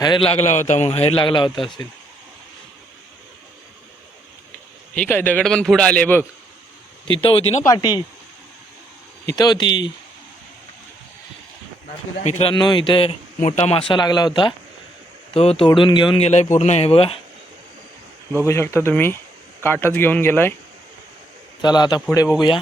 हैर लागला होता मग हैर लागला होता असेल. ही काय दगड पण पुढं आले बघ. तिथं होती ना पाटी? इथं होती. मित्रांनो इथे मोठा मासा लागला होता. तो तोडून घेऊन गेलाय पूर्ण हे बघा. बघू शकता तुम्ही. काटच घेऊन गेलाय. चला आता पुढे बघूया.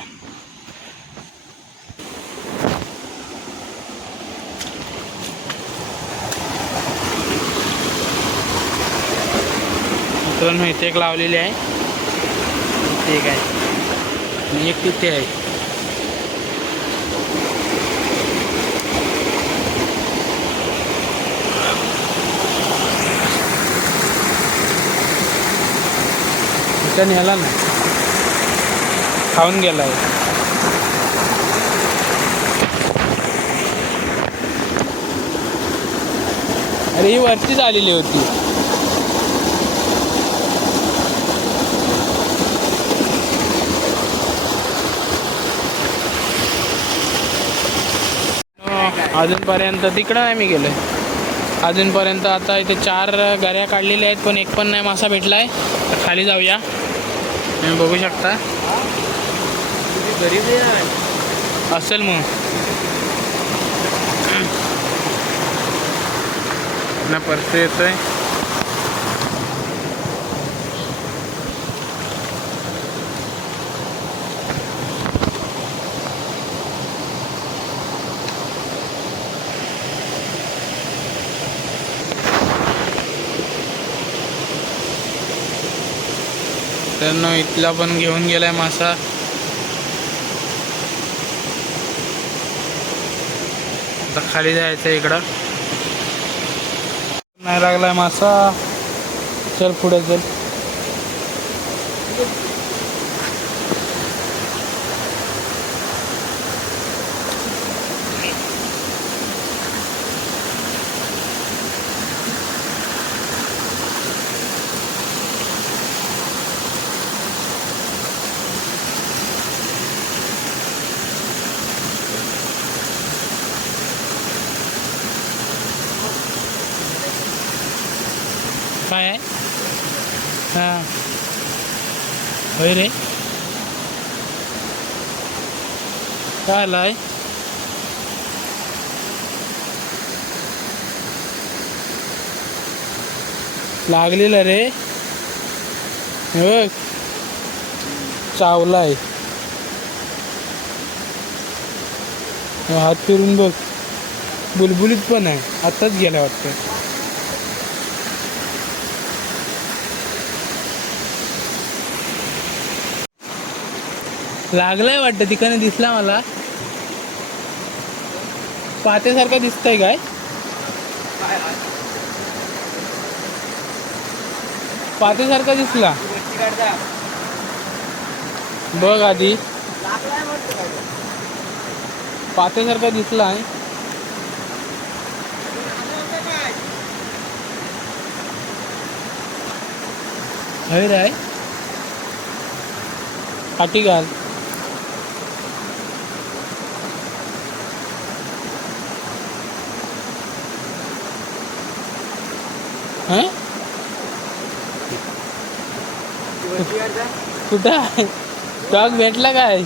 दोन इथे एक लावलेली आहे. इथे एक आहे. आणि एक तिथे आहे. तिथं नेला ना खाऊन गेला आहे अरे ही वरतीच आलेली होती हो, अजूनपर्यंत तिकडं नाही मी गेलोय. अजूनपर्यंत आता इथे चार गऱ्या काढलेल्या आहेत पण एक पण नाही मासा भेटला आहे तर खाली जाऊया. तुम्ही बघू शकता. गरीब असेल मग. ना परत येतोय. तर इथला पण घेऊन गेलाय मासा. आता खाली जायचं इकडं. नाही लागलाय मासा. चल पुढे चल. काय आहे? हां. होय रे. काय आलाय? लागलेलं रे. हे बघ. चावलाय. हात फिरून बघ. बुलबुलीत पण आहे. आत्ताच गेला वाटतं. लागलाय वाटतं तिकडे दिसला मला. पात्यासारखा दिसतंय काय? पात्यासारखा दिसला. बघ आधी. पात्यासारखा दिसला आहे. हय राय पाठी घाल. हं? कुठं आहे डॉग भेटला काय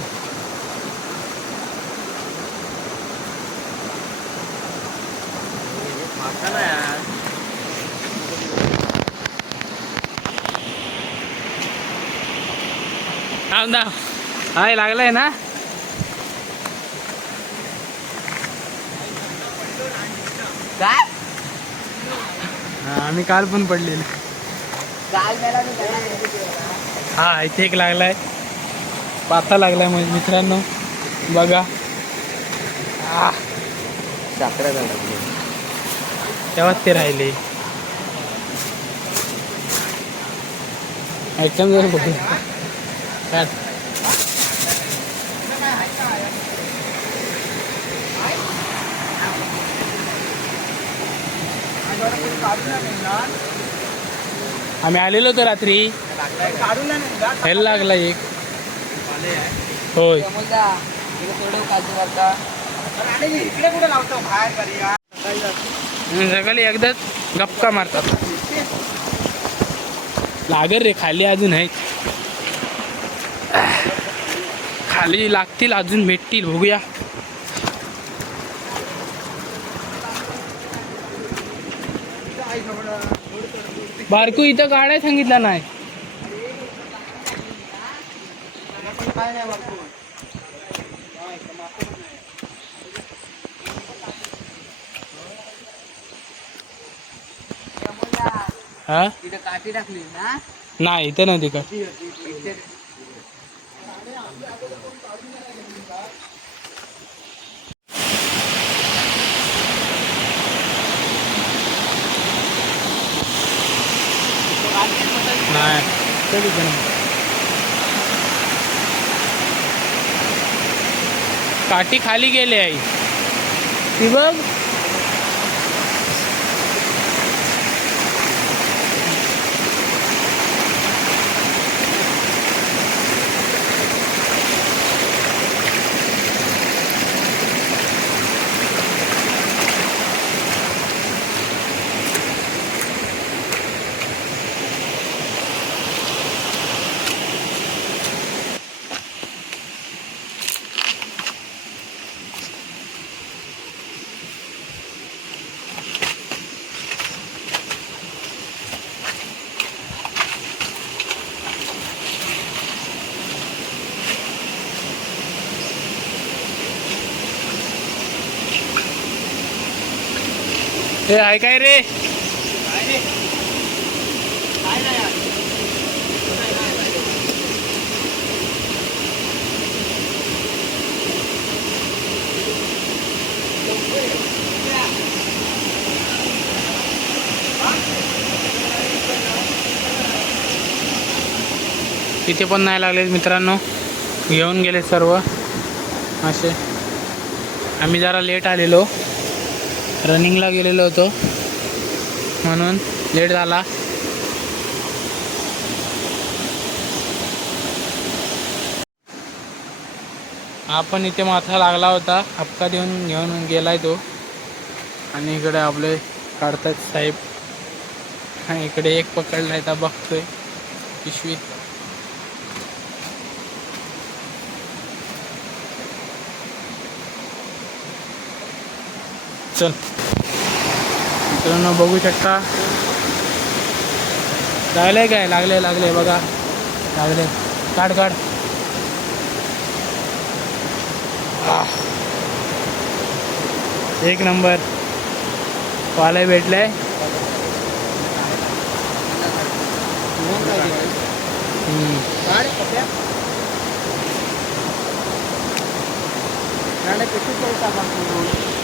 थांब थांब हाय लागलाय ना काय हा, आम्ही काल पण पडलेले. हा इथे एक लागलाय. पाता लागलाय म्हणजे मित्रांनो. बघा. तेव्हाच ते राहिले. एकदम जर बघू आम्ही आलेलो होतो रात्री. हेल लागला एक. होय. सकाळी एकदाच गप्पा मारतात. लागेल रे खाली अजून आहे खाली लागतील अजून भेटतील बघूया. बारकू इथं काढाय सांगितलं नाही. नाही हा? तिथे काठी टाकली ना? नाही इथं नव्हती का? इथे नाही. इथं तिथं काठी खाली गेली आई. ती बघ. हे आहे काय रे? तिथे पण नाही लागले मित्रांनो. घेऊन गेले सर्व. असे. आम्ही जरा लेट आलेलो. रनिंगला गेलेलो होतो. म्हणून लेट झाला. आपण इथे माथा लागला होता. हपका देऊन घेऊन गेलाय तो. आणि इकडे आपले काढतात साहेब. हा इकडे एक पकडलाय तर बघतोय. पिशवीत. चल. मित्रांनो बघू शकता. लागले काय? लागले लागले बघा. लागले काढ काढ. एक नंबर. वाले भेटले हम्म. किती पैसा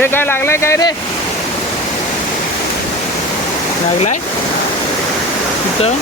हे काय लागलाय काय रे? लागलाय? तिथं?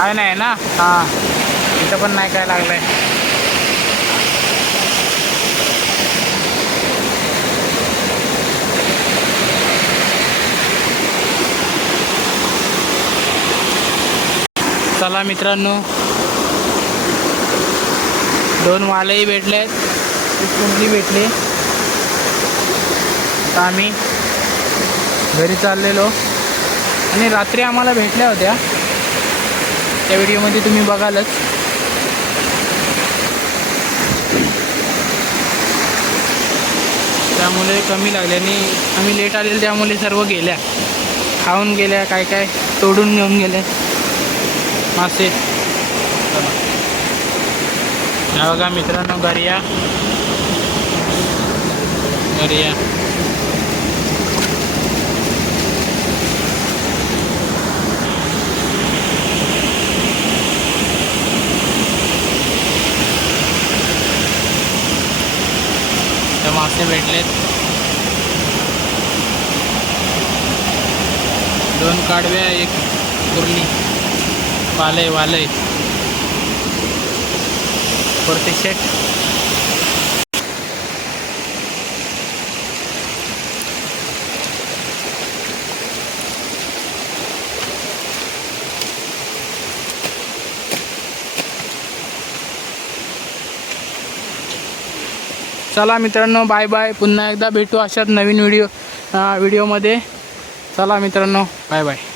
काय नाही ना? हा. इथं पण नाही काय लागलंय. चला मित्रांनो. दोन मालही भेटले आहेत कुंडली भेटली. आता आम्ही घरी चाललेलो. आणि रात्री आम्हाला भेटल्या होत्या. त्या व्हिडिओमध्ये तुम्ही बघालच. त्यामुळे कमी लागले आणि आम्ही लेट आलेलं त्यामुळे सर्व गेल्या. खाऊन गेल्या काय काय तोडून घेऊन गेल्या. मासे. हा बघा मित्रांनो गरिया गरिया या. मासे भेटलेत. दोन काडव्या एक कुर्ली. वालय वालय. वरती चला मित्रांनो बाय बाय पुन्हा एकदा भेटू अशाच नवीन व्हिडिओ व्हिडिओमध्ये चला मित्रांनो बाय बाय